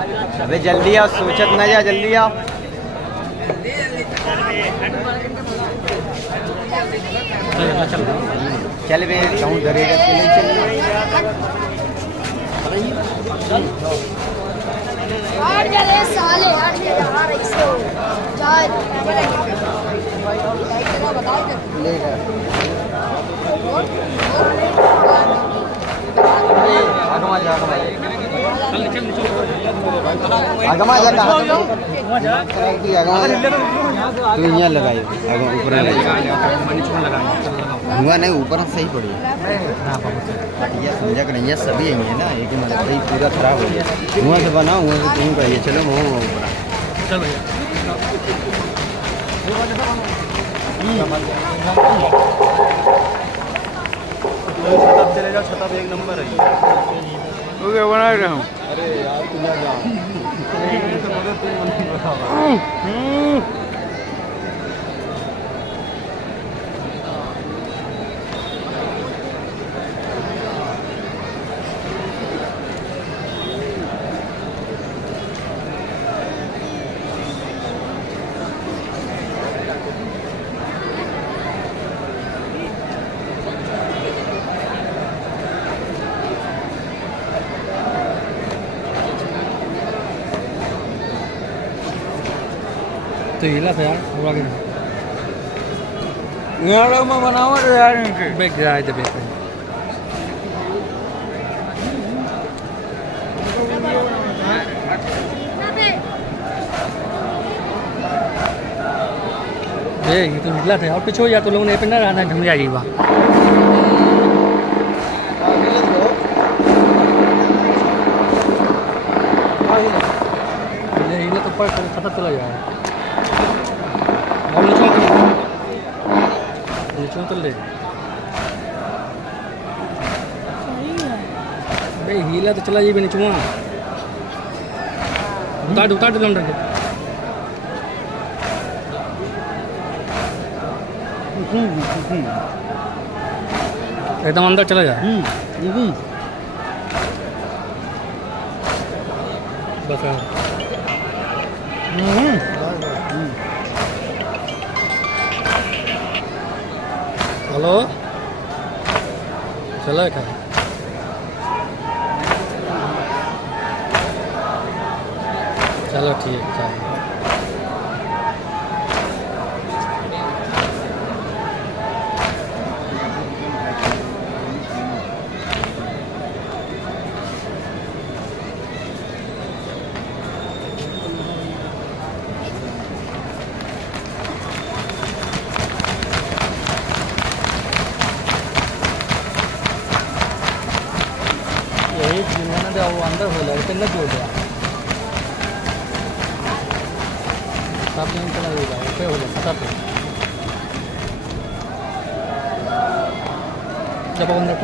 अबे जल्दी आओ, सोचत ना जा, जल्दी आओ। चल बे कहूँ डरेगा तो नहीं चल। आगमा जा तू यहाँ लगाई ऊपर हुआ नहीं, ऊपर सही पड़ी ये समझा कर नहीं, सभी यही है ना, एक मतलब भाई पूरा खराब हो गया। हुआ से बनाओ, हुआ से तुम कहिए चलो वो चल भैया। चले जाओ, छता एक नंबर है। ओके बना रहा हूँ। अरे यार तू ना जा। तो हिला था यार, हुआ कि नहीं यार, मैं बनाऊँ तो यार बैग गिराए थे बैग पे। ये तो निकला था और पीछे या तो लोगों ने पे ना रहना ढूंढ जाएगी वहाँ। ये तो पर खत्म चला जाएगा। भाई हीला तो चला जाइए नीचे उतार उतार दे एकदम अंदर चला जा। बस हेलो चला क्या? चलो ठीक है। वो अंदर हो जाएगा, पहले जोड़ दिया सब दिन चला जाएगा, पे हो जाएगा सब जब अंदर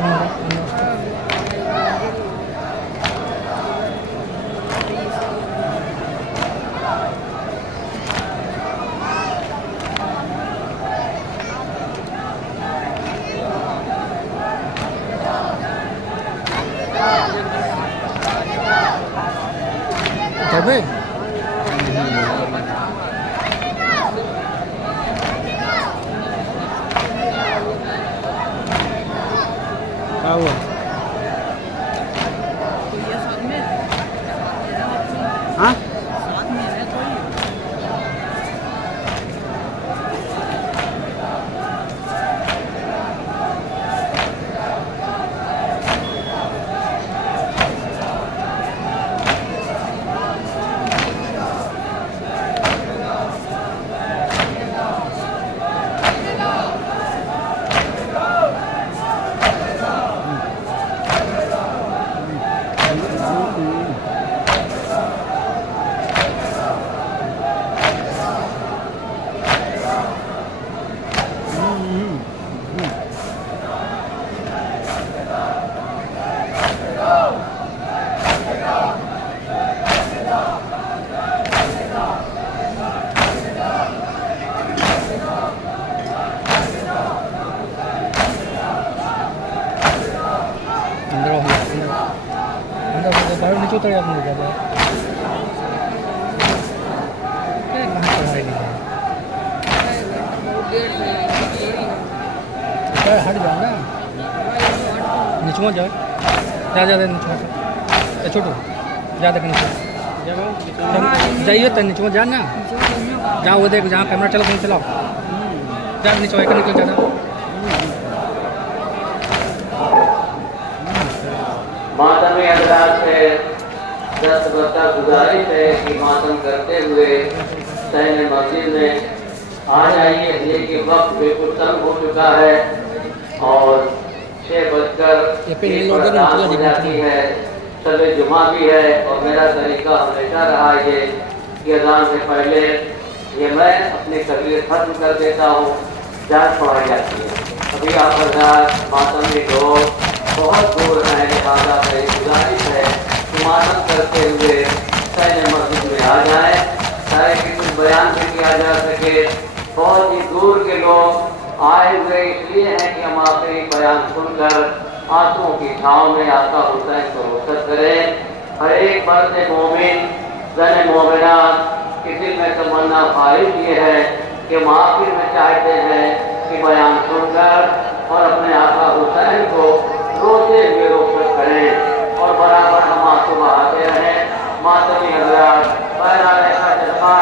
तबे क्या हुआ? हाँ अंदर नीचे उतर जाते हैं। हट जाओ ना, नीचुआ जाओ, ज़्यादा नीचुआ छोटो ज़्यादा के नीचे जाइए तो नीचुआ जा ना, जहाँ वो देख जहाँ कैमरा चला कहीं चलाओ, ज़्यादा नीचे निकल ज़्यादा। मातम हजरात से दस्तबरदा गुजारिश है कि मातम करते हुए सहन मस्जिद में आ जाइए, इसलिए कि वक्त बिल्कुल तंग हो चुका है और 6:01 हो जाती है, शब जुमा भी है और मेरा तरीका हमेशा रहा ये कि अज़ान से पहले ये मैं अपनी तकरीर खत्म कर देता हूँ, जान पढ़ाई जाती है। अभी आप हजरात मातम के लोग बहुत दूर हैं, लिहाजा मेरी गुजारिश है कि मातम करते हुए सहन मस्जिद में आ जाए, ताकि कि कुछ बयान भी किया जा सके। बहुत ही दूर के लोग आए हुए इसलिए हैं कि हम आपके बयान सुनकर आंसुओं की छाँव में आका हुसैन को रुखसत करें। हर एक मर्द मोमिन ज़न मोमिनात की दिल में तमन्ना ख्वाहिश ये है कि माफिर में चाहते हैं कि बयान सुनकर और अपने आका हुसैन को रोते हुए रुखसत करें और बराबर हम आंसू बहाते रहें। मातमी हज़रात बहरहाल का जज्बा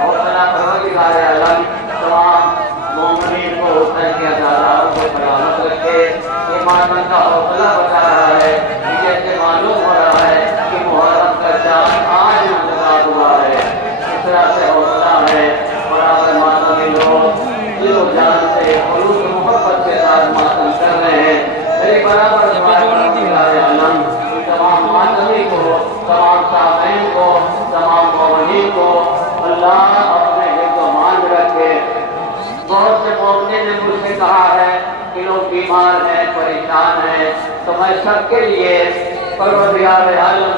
हौसला परवरदिगार आलम तमाम मोमिनीन को हुसैन के अज़ादारों को सलामत रखे। ईमान का हौसला बता रहा है कि जैसे मालूम हो रहा है कि मुहर्रम का चाँद आज मुलाकात हुआ है, इस तरह से हौसला है। बराबर मातमी लोग दिल और जान से खुलूस मोहब्बत के साथ मातम कर रहे हैं। मेरी बराबर तमाम मातमी को, तमाम सामईन को, तमाम मोमिनीन को अल्लाह अपने हिफ्ज़-ओ-मान में रखे। बहुत से मोमिनीन ने मुझसे कहा है कि लोग बीमार हैं, परेशान हैं, तो मैं सबके लिए परवरदिगार आलम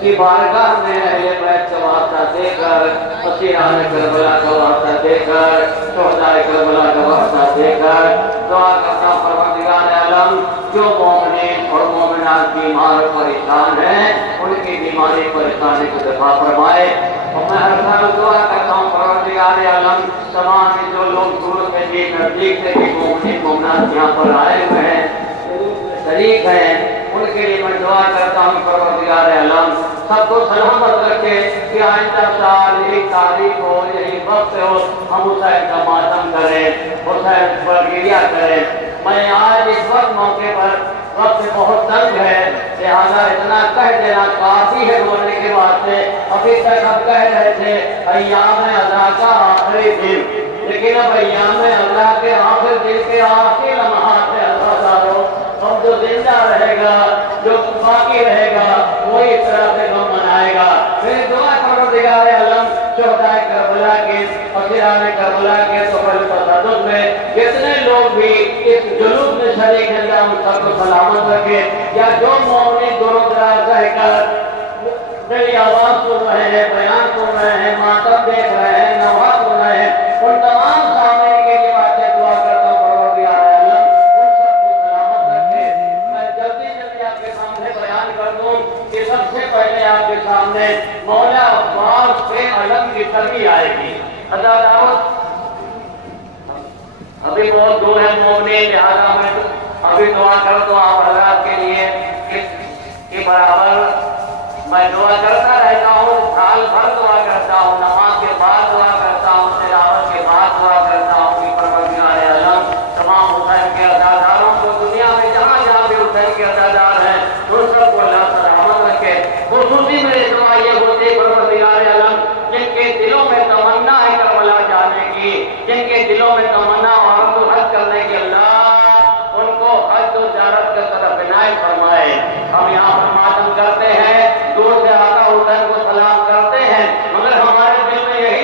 की बारगाह में अहले बैत का वास्ता देकर, असीरान करबला का वास्ता देकर, शोहदाए करबला का वास्ता देकर दुआ करता हूं परवरदिगार आलम जो मोमिनीन और मोमिनात बीमार परेशान हैं, उनकी बीमारी परेशानी को दफा फरमाए। और मैं हर साल दुआ करता हूँ परवरदिगार आलम तमाम जो लोग दूर से भी नजदीक से भी मोमिनीन मोमिनात यहाँ पर आए हुए हैं, शरीक हैं, उनके लिए मैं दुआ करता हूँ परवरदिगार आलम सबको सलामत रखे कि आइंदा साल यही तारीख हो, यही वक्त हो, हम हुसैन का मातम करें, हुसैन पर गिरिया करें। मैं आज इस वक्त मौके पर वक्त बहुत तंग है, लिहाजा इतना कह देना काफी है बोलने के वास्ते। अभी तक हम कह रहे थे अय्याम अज़ा का आखिरी दिन, लेकिन अब अय्याम अज़ा के आखिर दिन के आखिर लम्हात से अज़ादारों हम जो जिंदा रहेगा, जो बाकी रहेगा, वही इस तरह से हम मनाएगा। मेरी दुआ परवरदिगार आलम शोहदाए करबला के, असीराने करबला के सफल तसद्दुक़ में जितने लोग भी इस जुलूस में शरीक हैं, उन सबको सलामत रखे। या जो मोमिन दूर-दराज रहकर मेरी आवाज सुन रहे हैं, बयान सुन रहे हैं, मातम देख रहे हैं, नवा सुन रहे हैं, उन तमाम सामने के लिए बातें दुआ करता हूँ परवरदिगार आलम उन सबको सलामत रखे। मैं जल्दी जल्दी आपके सामने बयान कर दूं कि सबसे पहले आपके सामने मौला अब्बास के अलम की छवि आएगी। अदालत अभी बहुत दूर है मोमिनीन, लिहाजा मैं अभी दुआ कर दो आप हज़रात के लिए कि बराबर मैं दुआ करता रहता हूँ, साल भर दुआ करता हूँ, नमाज के बाद दुआ करता हूँ, तिलावत के बाद दुआ करता हूँ कि परवरदिगार आलम तमाम हुसैन के अज़ादारों को दुनिया में जहाँ जहाँ भी हुसैन के अज़ादार हैं उन सबको अल्लाह सलामत रखे। खुसूसी मेरी दुआ ये होती है परवरदिगार आलम जिनके दिलों में तमन्ना है करबला जाने की, जिनके दिलों में तमन्ना और हज करने की, अल्लाह उनको हज और ज़ियारत की तरफ इनायत फरमाए। हम यहाँ पर मातम करते हैं, दूर से आका हुसैन को सलाम करते हैं, मगर हमारे दिल में यही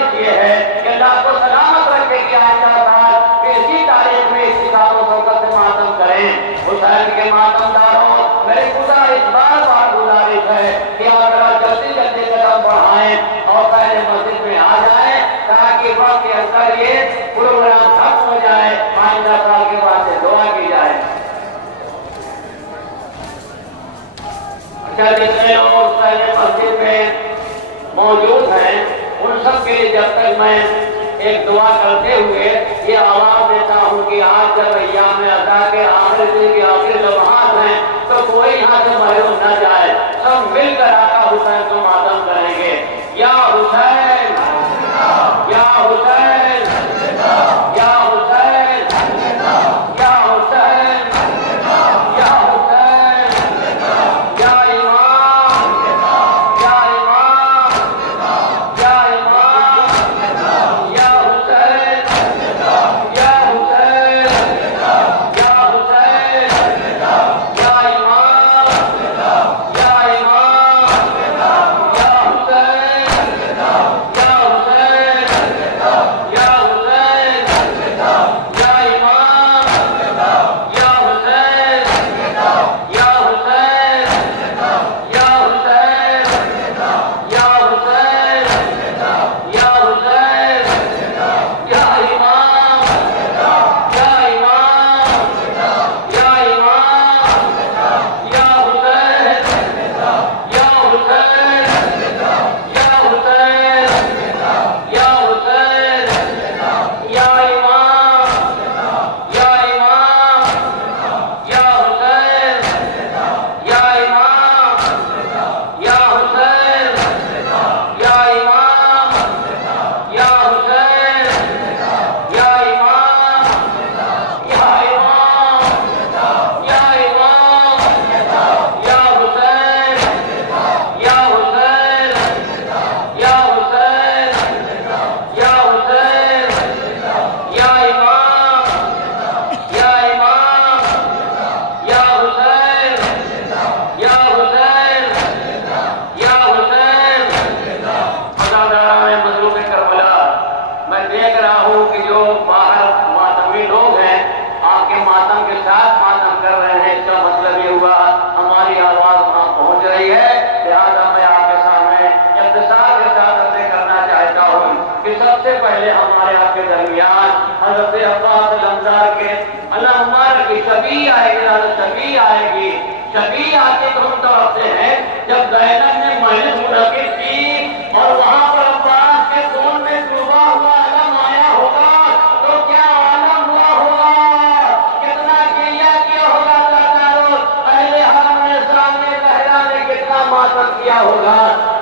गुजारिश ये है कि अल्लाह को सलामत रखे कि आइंदा साल इसी तारीख में इस किताब से मातम करें। हुसैन के मातमदारों, मेरी गुजारिश बार गुजारिश है कि आप जल्दी जल्दी कदम बढ़ाएं और पहले मस्जिद में आ जाएं ताकि वक्त के अंदर ये प्रोग्राम खत्म हो जाए, आइंदा साल के बाद से दुआ की जाए। अच्छा, जितने लोग पहले मस्जिद में मौजूद हैं उन सब के लिए जब तक मैं एक दुआ करते हुए ये आवाज देता हूँ कि आज जब अय्याम अज़ा के आखिर दिन के आखिर लम्हात हैं तो कोई यहाँ से महरूम न जाए, सब मिलकर आका हुसैन को मातम करेंगे। या हुसैन, या हुसैन, या हुसैन, या हुसैन, या हुसैन, या इमाम, या इमाम, या इमाम, या हुसैन, या हुसैन, या हुसैन, या इमाम, या इमाम, या हुसैन, या हुसैन, या हुसैन, या इमाम, या हुसैन, या हुसैन, या हुसैन, या हुसैन, या हुसैन, या इमाम, या इमाम, या इमाम, या हुसैन, या हुसैन, या हुसैन, या हुसैन, या इमाम, या इमाम, या हुसैन, या इमाम, या हुसैन, या इमाम, या हुसैन, या इमाम, या इमाम, या इमाम, या हुसैन, या हुसैन, या हुसैन, या हुसैन, या इमाम, या इमाम, या हुसैन, या हुसैन, या हुसैन। अज़ादाराए मज़लूम करबला, मैं देख रहा हूँ कि जो बाहर मातमी लोग हैं आपके मातम के साथ मातम कर रहे हैं, इसका मतलब ये हुआ हमारी आवाज वहाँ पहुँच रही है। लिहाजा मैं आपके सामने इख्तिसार के साथ अर्ज़ करना चाहता हूँ कि सबसे पहले हमारे आपके दरमियान हज़रत अब्बास लमदार के अल्लाहुम्मा की शबी आएगी, शबी आएगी। शबी आके तो हम तरफते हैं जब ज़ैनब ने महल मुनक़िद की और वहाँ पर अब्बास के खून में डूबा हुआ अलम आया होगा तो क्या आलम हुआ होगा, कितना किया किया होगा तादारों, पहले हरम ने सामने ज़हरा ने कितना मातम किया होगा।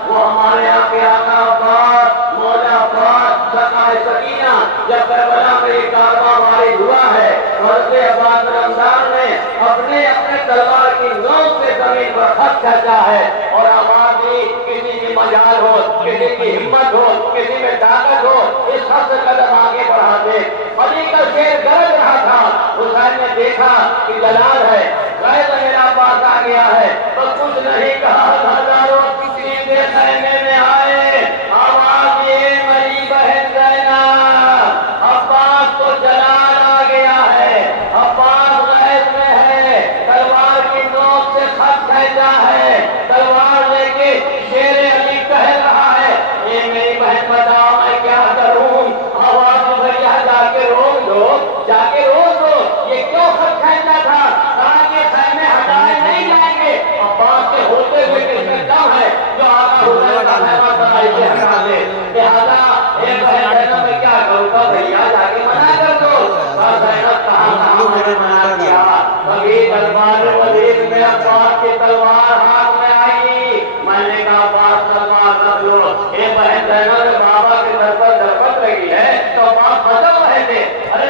वो हमारे यहाँ के आका अब्बास, मौला अब्बास, सरकार सकीना जब करबला में ये कारवां वारिद हुआ है, हज़रत अब्बास रमज़ान ने अपने अपने तलवार की नोक से जमीन पर खत खींचा है और आवाज दी, किसी की मजाल हो, किसी की हिम्मत हो, किसी में ताकत हो, इस खत से कदम आगे बढ़ा दे। अली का शेर गरज रहा था, हुसैन ने देखा कि जलाल है, गैर मेरा पास आ गया है, तो कुछ नहीं कहा। हजारों सीधे खैमे में आए, आवाज ये मेरी बहन ज़ैनब, अब्बास को जलाल आ गया है, अब्बास गैर में है, तलवार की नोक से खत खींचा है, तलवार लेके शेर अली कह रहा है, ये मेरी बहन बताओ मैं क्या करूं। आवाज भैया जाके रोक दो, जाके रोक दो, ये क्यों खत खींचा था, कहा कि खैमे हटाए नहीं जाएंगे, अब्बास के होते हुए किसमें दम है जो आका हुसैन का खैमा बनाई के हटा दे। लिहाजा ये बहन ज़ैनब मैं क्या करूंगा, भैया जाके मना कर दो। ज़ैनब कहाँ मैंने मना किया, कभी दरबार वज़ीर में अब्बास की तलवार हाथ में आई, मैंने कहा अब्बास तलवार रख लो। ये बहन ज़ैनब के बाबा के सर पर दरपत लगी है तो अब्बास बदल रहे थे, अरे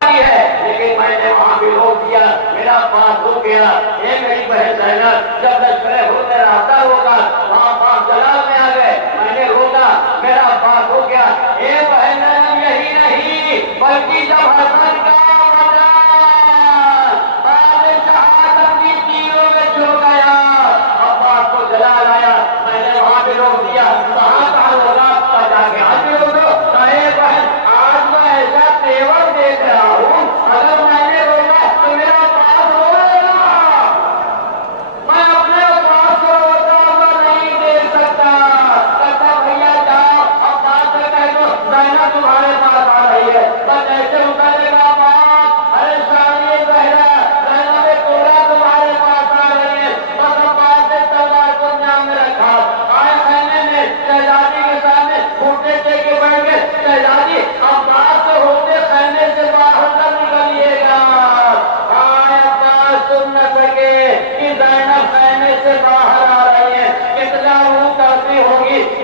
है, लेकिन मैंने वहाँ भी रोक दिया, मेरा पास रुक गया। ये मेरी बहन ज़ैनब जब लश्कर होते रहता होगा वहाँ पास जलाल में आ गए, मैंने रोका, मेरा पास हो गया। ये बहन ज़ैनब यही नहीं बल्कि जब हसन का शहादत की तीरों में छू गया, अब्बास को जलाल आया, मैंने वहाँ भी रोक दिया, कहाँ होगा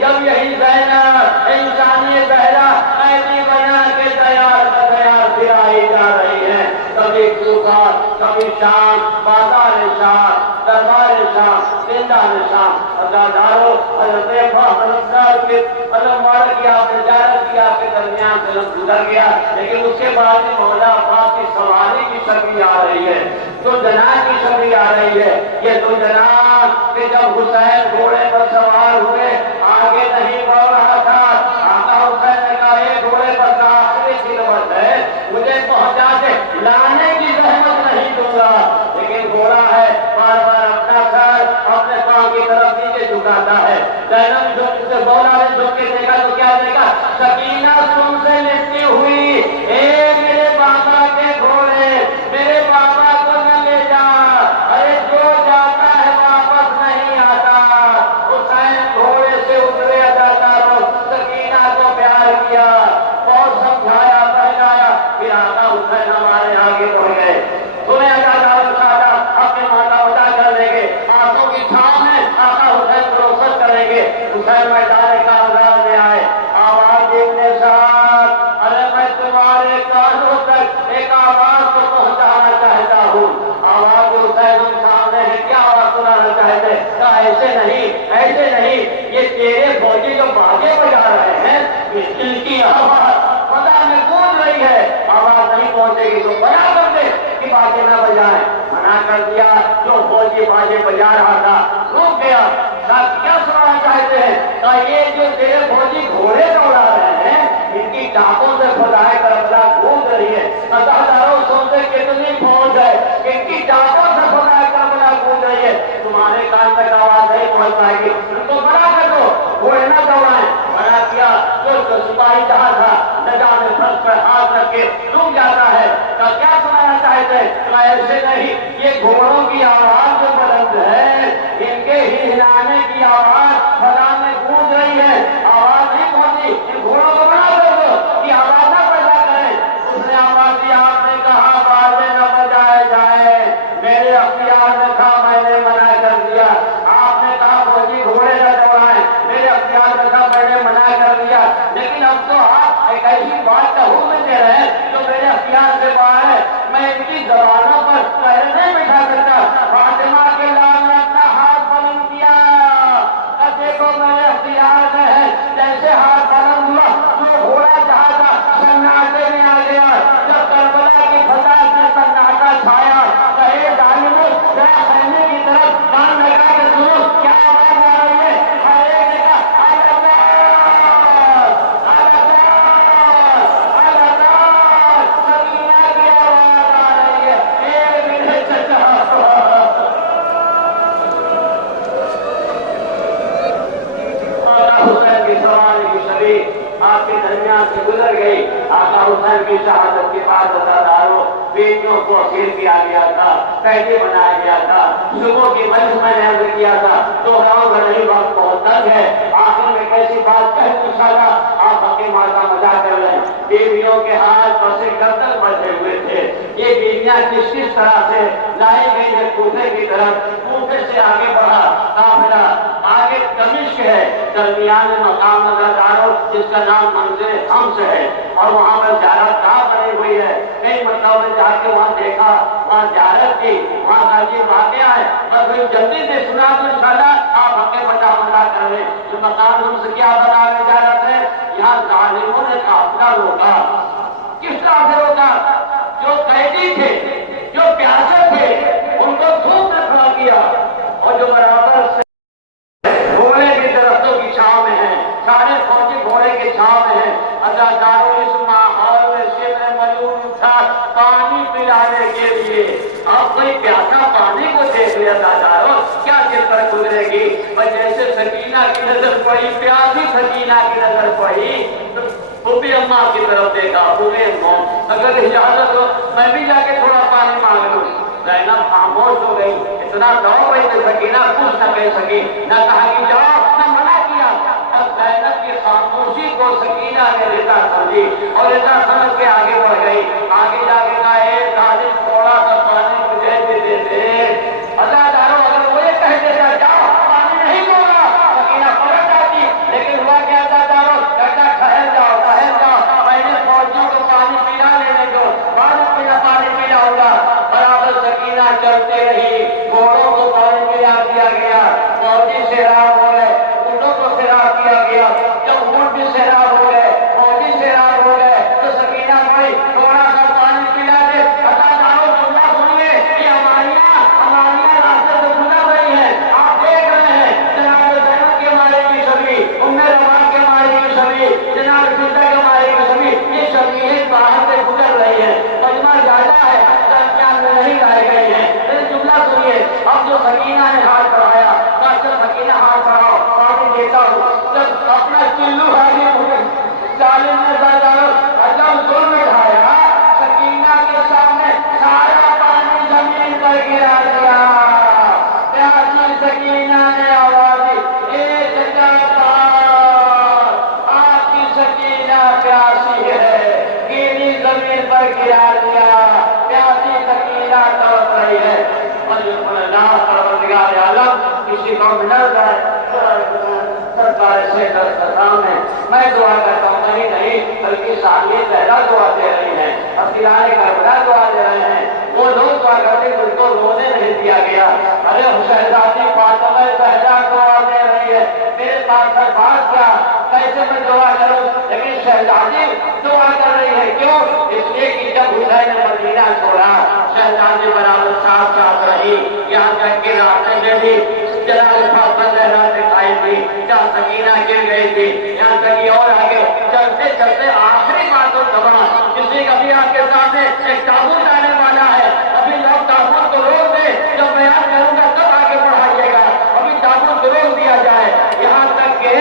जब यही ज़ैनब इंसानी बहरा ऐसी बना के तैयार फिर आई जा रही है, कभी कूफा, कभी शाम, बाजार शाम, दरबार शाम, जिंदान शाम, अदादारों के दरमियान से गुजर गया, लेकिन उसके बाद मौला पाक की सवारी की छवि आ रही है, तो जनाब की छवि आ रही है। ये तो जनाब के जब हुसैन घोड़े पर सवार हुए, आगे नहीं बढ़ रहा था, आका हुसैन ने कहा एक घोड़े पर का आखिरी खिदमत है, मुझे पहुंचा दे, लाने की जहमत नहीं दूंगा। लेकिन घोड़ा है, बार बार अपना सर अपने पांव की तरफ नीचे झुकाता है। ज़ैनब जो उसे बोला है, झुक के देखा तो क्या देखा, सकीना तुमसे लिपटी हुई, ए मेरे बाबा के घोड़े, मेरे बाबा को न ले जा, अरे जो जाता है वापस नहीं आता। हुसैन घोड़े से उतरे, अदादारों सकीना को प्यार किया, बहुत समझाया पहनाया, फिर आका हुसैन हमारे आगे बढ़ गए। सुने अदादारों सादा अपने माता बता कर लेंगे, आंखों की छांव में आका हुसैन प्रोसेस करेंगे। हुसैन मैदान कामरान में आए, आवाज देने साथ, अरे मैं तुम्हारे कानों तक एक आवाज को पहुंचाना चाहता हूँ। आवाज हुसैन हम सामने है, क्या आवाज सुनाना चाहते? कहा ऐसे नहीं, ये तेरे फौजी जो बाजे बजा रहे हैं, इनकी आवाज पता में गूंज रही है, आवाज नहीं पहुंचेगी तो बना कर दे कि बाजे न बजाए। मना कर दिया, जो फौजी बाजे बजा रहा था रुक गया। क्या सुनाना चाहते हैं? कहा ये जो तेरे फौजी घोड़े दौड़ा रहे हैं, इनकी टापों से खुदाए करबला गूंज रही है। अदादारों सोचते कितनी फौज है, इनकी टापों से खुदाए करबला गूंज रही है, तुम्हारे कान तक आवाज नहीं पहुंच पाएगी, उनको मना कर दो, घोड़े न दौड़ाए। मना किया, जो सिपाही जहां था नजा में फर्श पर हाथ रख के रुक जाता है। का क्या सुनाना चाहते हैं? ऐसे नहीं, ये घोड़ों की आवाज जो बुलंद है, इनके हिलाने की आवाज फजा में गूंज रही है, आवाज नहीं पहुंची, इन घोड़ों को बना कर दो कि आवाज न पैदा करें। उसने आवाज दी, आपने कहा बाजे न बजाए जाए, मेरे अख्तियार में था, मैंने मना कर दिया। आपने कहा फौजी घोड़े न दौड़ाए, मेरे अख्तियार में था, मैंने मना कर दिया। लेकिन अब तो आप एक ऐसी बात का हुक्म दे रहे हैं जो मेरे अख्तियार से बाहर है, मैं इनकी जबानों पर पहले नहीं बिठा सकता। फातिमा के लाल ने अपना हाथ बुलंद किया, देखो मेरे अख्तियार में है। जैसे हाथ बुलंद हुआ, जो घोड़ा जहां था सन्नाटे में आ गया। जब करबला की फजा में सन्नाटा छाया, कहे जालिमों जरा खैमे की तरफ कान लगा के सुनो, क्या आवाज आ रही है? हरे ने कहा सकीना की आवाज आ रही है, ए मेरे चचा। हुसैन की सवारी की छवि आपके दरमियान से गुजर गई। आका हुसैन की शहादत के बाद अदादारों बेटियों को असीर किया गया था, कैदी बनाया गया था। सुबह की मजलिस में अर्ज किया था, तो नहीं वक्त बहुत तक है, आखिर में कैसी बात कह पूछा, आप अपनी माता मजा कर लें। बीवियों के हाथ बसे गर्दन बढ़े हुए थे। ये बीवियां किस तरह से लाई गई है कूफे की तरफ, कूफे से आगे बढ़ा काफिला, आगे दमिश्क है, दरमियान मकाम अदादारों जिसका नाम मंजिल हम्स है, और वहाँ पर ज़ियारत गाह बनी हुई है। कई मतलब ने जाके वहाँ देखा, वहाँ ज़ियारत की, वहाँ का ये वाक़या है। और फिर जल्दी से सुना तो इंशाअल्लाह आप हमें बचा कर लें। जो मकाम हमसे क्या बनाने जा रहे थे, यहाँ जालिमों ने काफिला रोका। किस तरह से रोका? जो कैदी थे, जो प्यासे थे, उनको धूप में खड़ा किया, और जो बराबर से घोड़े के दरख्तों की छांव में है, सारे फौजी घोड़े के छांव में है। अदादारों इस माहौल में से मैं मजबूर था पानी पिलाने के लिए। अब कोई प्यासा पानी को देख लिया अदादारों, क्या दिल पर गुजरेगी? और जैसे सकीना की नजर पड़ी, प्यासी सकीना की नजर पड़ी, तो फूफी अम्मा की तरफ देखा, फूफी अम्मा अगर इजाजत हो मैं भी जाके थोड़ा पानी मांग लूं। ज़ैनब खामोश हो गई, इतना दौड़ रही थी, सकीना कुछ न कह सकी, न कहा कि जाओ, न मना किया। और ज़ैनब की खामोशी को सकीना ने रिता समझी, और रिता समझ के आगे बढ़ गई। आगे जाके कहा, तालिब थोड़ा सा पानी मुझे भी दे दे। अदादारों अगर वो ये कह देता जाओ पानी नहीं दूंगा, सकीना पलट जाती, लेकिन किसी को मिल जाए सरकार से दस्तराम है। मैं दुआ करता हूँ, नहीं बल्कि सामने पहला दुआ दे रही है, अब्दुल्लाह करबला दुआ दे रहे हैं। वो लोग दुआ करते जिनको रोने नहीं दिया गया। अरे शहजादी फातिमा ज़हरा दुआ दे रही है, मेरे साथ बात क्या, कैसे मैं दुआ करूं? लेकिन शहजादी दुआ कर रही है, क्यों? इसलिए कि जब हुसैन ने मदीना छोड़ा, शहजादी बराबर साथ साथ रही, यहाँ तक कि रास्ते में भी जलाल फातिमा ज़हरा दिखाई दी, जहाँ सकीना गिर गई थी, यहाँ तक कि और आगे चलते चलते आखिरी बात को दबा, इसलिए कभी आपके सामने एक ताबूत आने वाला है, अभी लोग ताबूत को रोक दे, जब बयान करूंगा तब आगे बढ़ाइएगा, अभी ताबूत को रोक दिया जाए। यहाँ तक कि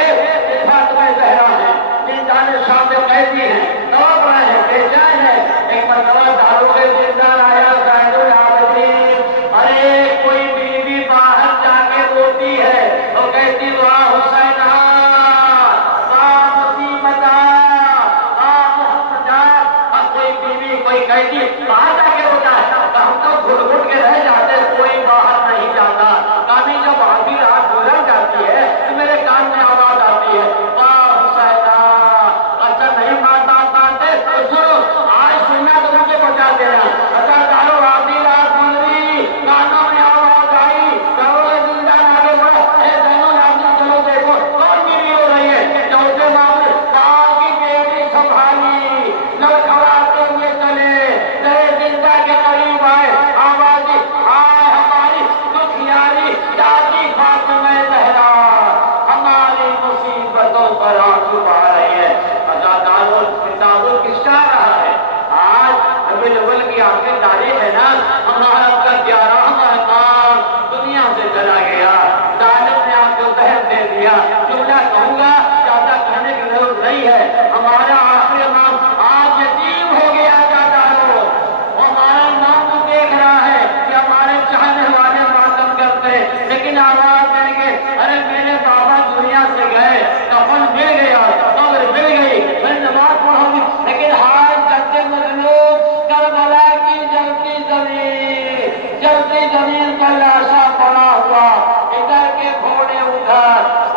फातिमा ज़हरा है, जिंदाने सामने कैदी है, तड़प रहे हैं, बेचैन है। एक मरतबा दारूगे जिंदान आया ज़ैनुल आबिदीन, अरे कोई बीवी बाहर जाके रोती है, तो कहती वाह हुसैन कोई कहती बाहर जाके रोता है, तो हम तो घुट घुट के रह जाते, कोई बाहर नहीं जाता। कभी जब आधी रात गुजर जाती है तो मेरे कान में आवाज आती है, अच्छा नहीं मानते तो सुनो, आज सुनना तो मुझे बचा देना। अच्छा दारो आधी रात गुजरी, कानों में आवाज आई, करोड़े जिंदान आगे बढ़ा, ज़ैनुल आबिदीन चलो देखो कौन बीवी हो रही है। चौथे मामले बाप की बेटी संभाली, लड़खड़ाते हुए चले, नए जिंदा के करीब आए, आवाज आए हमारी दुखियारी दादी फातिमा ज़हरा, हमारी मुसीबतों पर आंसू बहा रही है। ताबूत किसका रहा है? आज रबीउल अव्वल की आखिरी तारीख है ना, हमारा का 11वां मेहमान दुनिया से चला गया, जालिम ने आपको जहर दे दिया। जुमला कहूंगा, ज्यादा कहने की जरूरत नहीं है। हमारा आखिरी नाम आज यतीम हो गया जाता हो, हमारा नाम तो देख रहा है कि हमारे चाहने वाले मातम करते हैं, लेकिन आवाज देंगे अरे मेरे बाबा दुनिया से गए, कफन मिल गया, कब्र मिल गई, मैं नमाज पढ़ूंगी, लेकिन हाथ करते मजलूम करबला की जलती जमीन पर लाशा पड़ा हुआ, इधर के घोड़े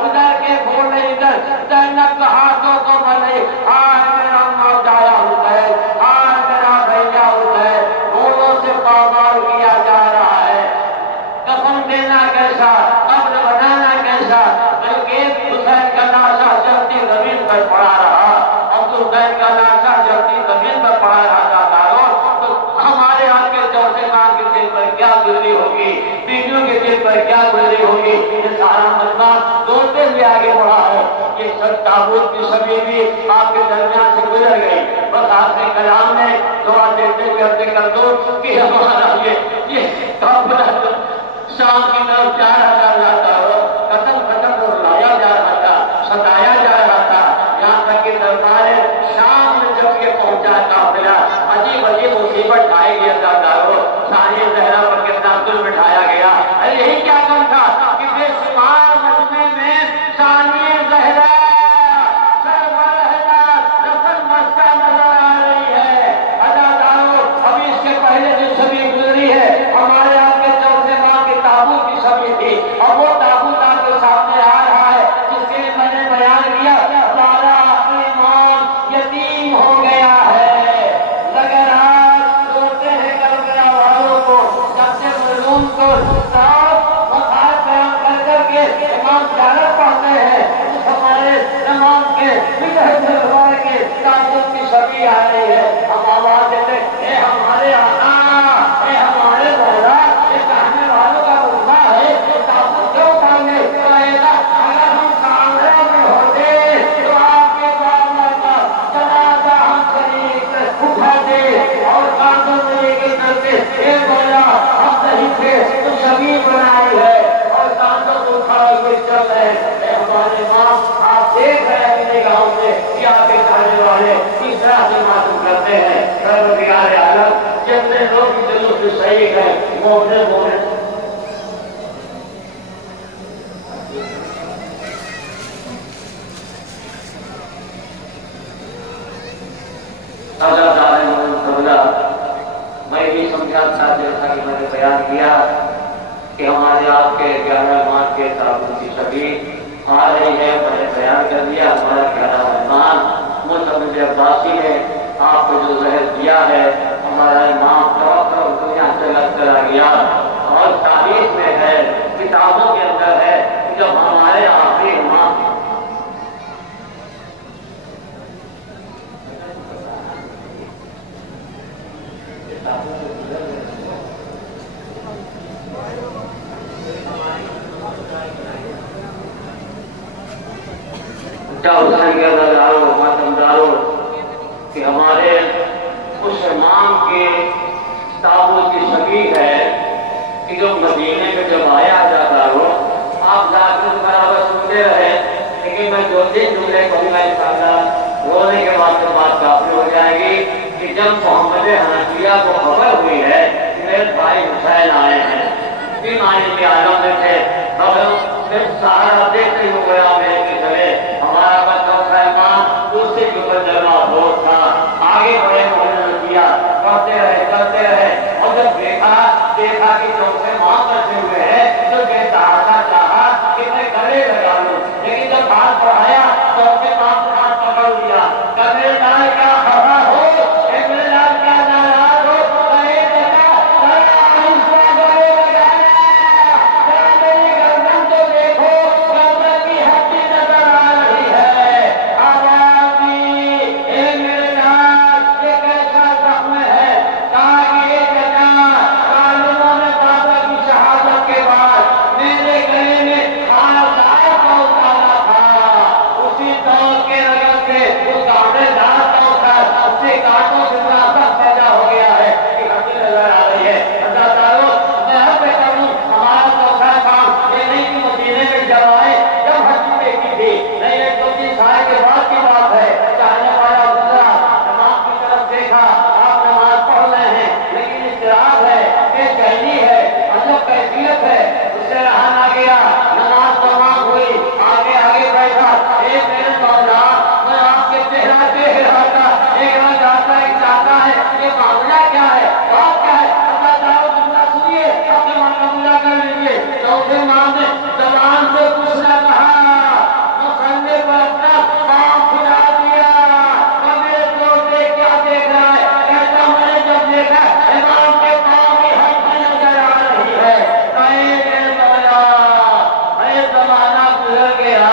उधर के घोड़े इधर, ज़ैनब हाथों को मले, हाय मेरा मौजाया हुसैन, हाय मेरा भैया हुसैन, घोड़ों से पामाल किया जा रहा है। कफन देना कैसा, कब्र बनाना कैसा, बल्कि हुसैन का लाशा जलती जमीन पर पड़ा रहा, और हुसैन का लाशा जलती जमीन पर पड़ा रहा जाता हो, तो हमारे आपके चौथे नाम के दिल पर क्या गुजरी होगी, बीवियों के दिल पर क्या गुजरी होगी। ये सारा मजमा दौड़ते हुए आगे बढ़ा है। ये सब ताबूत की सभी भी आपके दरमियान से गुजर गई। बस आपने कलाम में दुआ देते हुए अर्ज कर दो कि हमारा ये शाम की तरफ जा रहा था, कदम लाया जा रहा था, सताया जा रहा था, यहाँ तक कि दरबार शाम में जब ये पहुंचा काफिला, अजीब अजीब मुसीबत ढाई गया जाता हो, सानिया ज़हरा पर कितना जुल्म बिठाया गया। अरे यही क्या कम था कि बेशुमार मजमे में सानिया ज़हरा नजर आ रही है। अदादारों, अभी इसके पहले जो सभी गुजरी है, हमारे आपके चौथे माह के ताबूत की सभी थी, और वो ताबूत आपके सामने आ रहा है, जिसके लिए मैंने बयान किया, हमारा आखिरी मान यतीम हो गया है। अगर आज रोते हैं करबला वालों को, सबसे मजलूम को करके इमाम ज़ियारत पढ़ते हैं, हमारे इमाम के ताबूत की सभी आ रही है। हम आवाज देते हैं हमारे आका, हमारे ज़हरा, ये कहने वालों का गुस्सा है, ताबूत क्यों उठाएंगे? अगर हम कांगड़ा में होते तो आपके बाबा का जनाजा हम शरीक उठाते और कांधों में लेके चलते, एक बोला हम नहीं थे तो सभी बनाई है और कांधों को उठा के चल रहे हैं। हमारे माँ, आप देख रहे हैं अपने गाँव से कि आपके चाहने वाले किस तरह से मालूम करते हैं। परवरदिगार आलम जितने लोग दिलों से सही है वो अपने बोले मैं भी समझा था, जैसा कि मैंने बयान किया कि हमारे आपके 11 माह के किताबों के अंदर है जो हमारे आखिरी इमाम मातमदारों कि हमारे उस इमाम के ताबूत की शबीह है कि जो मदीने में जब आया जाता हो आप जाकर बराबर सुनते रहे, लेकिन मैं दो तीन जुमले कहूँगा इंशाअल्लाह, रोने के बाद तो बात काफी हो जाएगी कि जब मोहम्मद हनफिया को खबर हुई है कि मेरे भाई हुसैन आए हैं, बीमारी के आलम में थे, अब फिर सहारा देखते हो गया मेरे के चले हमारा बच्चा इमाम दूसरे के ऊपर जलवा बहुत था, आगे बढ़े मोहम्मद किया करते रहे और जब देखा कि चौथे मां करते हुए है तो बेसहारा चाहा कि मैं गले लगा लूं, लेकिन जब हाथ बढ़ाया तो अपने मां को हाथ पकड़ लिया, मेरे लाल क्या खबर हो, मेरे लाल क्या नाराज हो, गले लगा गले लगाया, मेरी गर्दन तो देखो गर्दन की हड्डी नजर आ रही है, आवाज़ी मेरे लाल ये कैसा जख्म है, ये कानूनों में बाबा की शहादत के बाद मेरे गले में खारदार का उतारा था, उसी दौर के रगत से उस कांटेदार का उतार उससे कांटों से सब पैदा हो गया है कि हड्डी नजर आ रही है। अल्लाह ताला मैं हर पे करूं हमारा चौथा काम ये नहीं कि मदीने में जब आए जब हड्डी देखी थी, नहीं एक दो तीन साल के बाद की बात है, चाहने वाला गुजरा नमाज की तरफ देखा, आप नमाज पढ़ रहे हैं लेकिन इस्तिराब है, बेचैनी है, अजब कैफियत है, उससे रहा ना गया, नमाज तमाम हुई, आगे बैठा, एक मेरे मौला मैं आपके चेहरा देख रहा था, एक रंग आता एक चाहता है, ये मामला क्या है, बात क्या है, अल्लाह ताला जुमला सुनिए, अपने मन का पूरा कर लीजिए। चौथे माह में जबान से कुछ न कहा, मुसल्ले पर अपना पाँव फिरा दिया, मेरे दोस्त क्या देख रहा है, कहता मैंने जब देखा इमाम के पाँव की हड्डी नजर आ रही है, ये जमाना गुजर गया,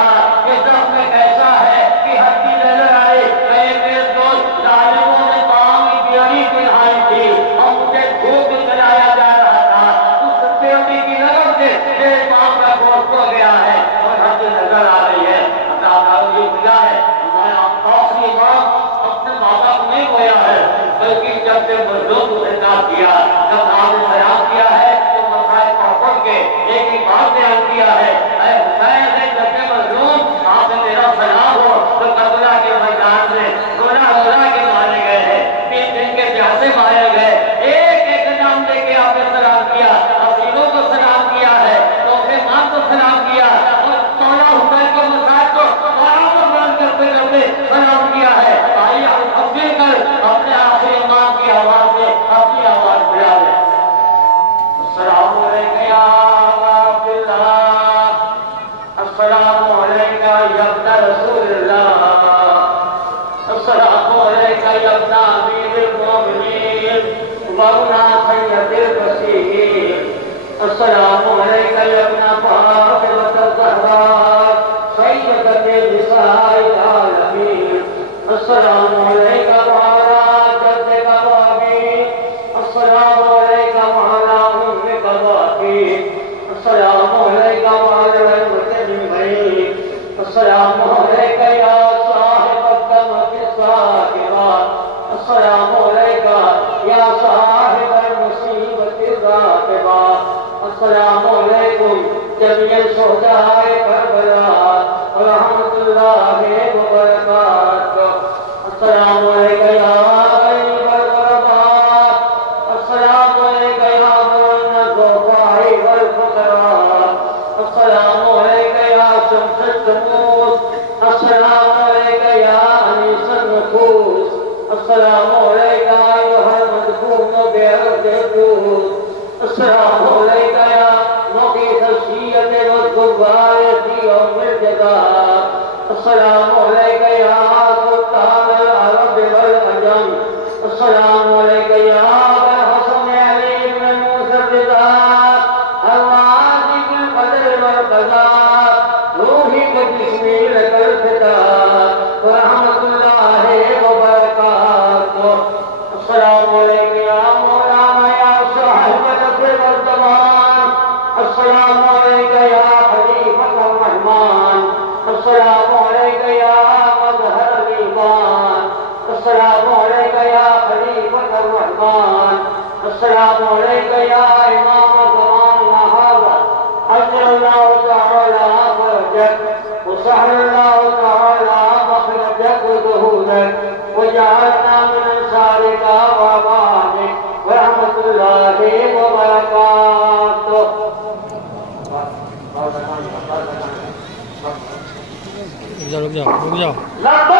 ये सब में कैसा है कि हड्डी नजर आई, मेरे दोस्त जालिमों ने पाँव की बेड़ी पिन्हाई थी और मुझे धूप जलाया जा रहा था, उस बेड़ी की लगन से मेरे पाँव का गोश्त हो गया है और हड्डी नजर आ रही है। ये बुझा है मैं आखिरी बार अपने माँ बाप नहीं खोया है, बल्कि जब से मजलूम को खिताब किया, जब आपने बयान किया है तो मसाए मोहब्बत के एक ही बात बयान किया है, जब से मजलूम आपने मेरा सलाम हो तो कबला के मैदान में रोना के मारे गए हैं, 3 दिन के प्यासे मारे गए, एक नाम लेके आपने सलाम किया, असीलों को सलाम किया है, तो अपने मां को सलाम किया और 16 हुसैन को मसाज को बराबर बंद करते सलाम किया है। आइए हम तब्दील कर अपने आखिरी इमाम की आवाज में अपनी आवाज बढ़ा दें। अस्सलामु अलैका या अब्दुल्लाह, अस्सलामु अलैका या इब्न रसूलुल्लाह, अस्सलामु अलैका या इब्न अमीरुल मोमिनीन व इब्न सय्यदिल बशीर, अस्सलामु अलैका या इब्न फातिमतुज़ ज़हरा सय्यदतुन निसाइल आलमीन, अस्सलामु अलैका व अला जद्दिका व अबीक, अस्सलामु अलैका व अला उम्मिका व अखीक, अस्सलामु अलैका व अला मुतमिमीन, अस्सलामु अलैका या साहिब अल-क़मति साहिबा, अस्सलामु अलैका या साहिब अल-मुसीबति ज़ातिबा, अस्सलामु अलैकुम जमीअल शुहदाए करबला व रहमतुल्लाहि व बरकातुहू, अस्सलामु अलैका या गरीबल ग़ुरबात, अस्सलामु अलैका या मुअन्निस ज़ुफ़ाई वल फ़ुक़रा, अस्सलामु अलैका या शम्सुश शमूस, अस्सलामु अलैका या अनीसुन नुफूस, अस्सलामु अलैका अय्युहल मदफून बिअर्दिल जूद, अस्सलामु अलैका या मुक़ीत अश-शिय्यत व ज़ुबायती यौमिल जज़ा, अस्सलामु अलैका या सुल्तान अल-अरब वल अजम, अस्सलामु अलैका या अबा हसन अली इब्न मूसा रिज़ा, अल-वाजिब بسم الفطار ورحمۃ اللہ وبرکاتہ السلام علیکم یا مولانا یا صاحب الزمان السلام علیکم یا خلیفۃ الرحمن السلام علیکم یا مظہر الایمان السلام علیکم یا خلیفۃ الرحمن السلام علیکم یا امام زماننا ھذا حضر اللہ تعالی فرجک وسهل اللہ تعالی مخرجک وظہورک وجعلنا من انصارک وعبادک ورحمۃ اللہ وبرکاتہ. رک جاؤ رک جاؤ رک جاؤ. لبیک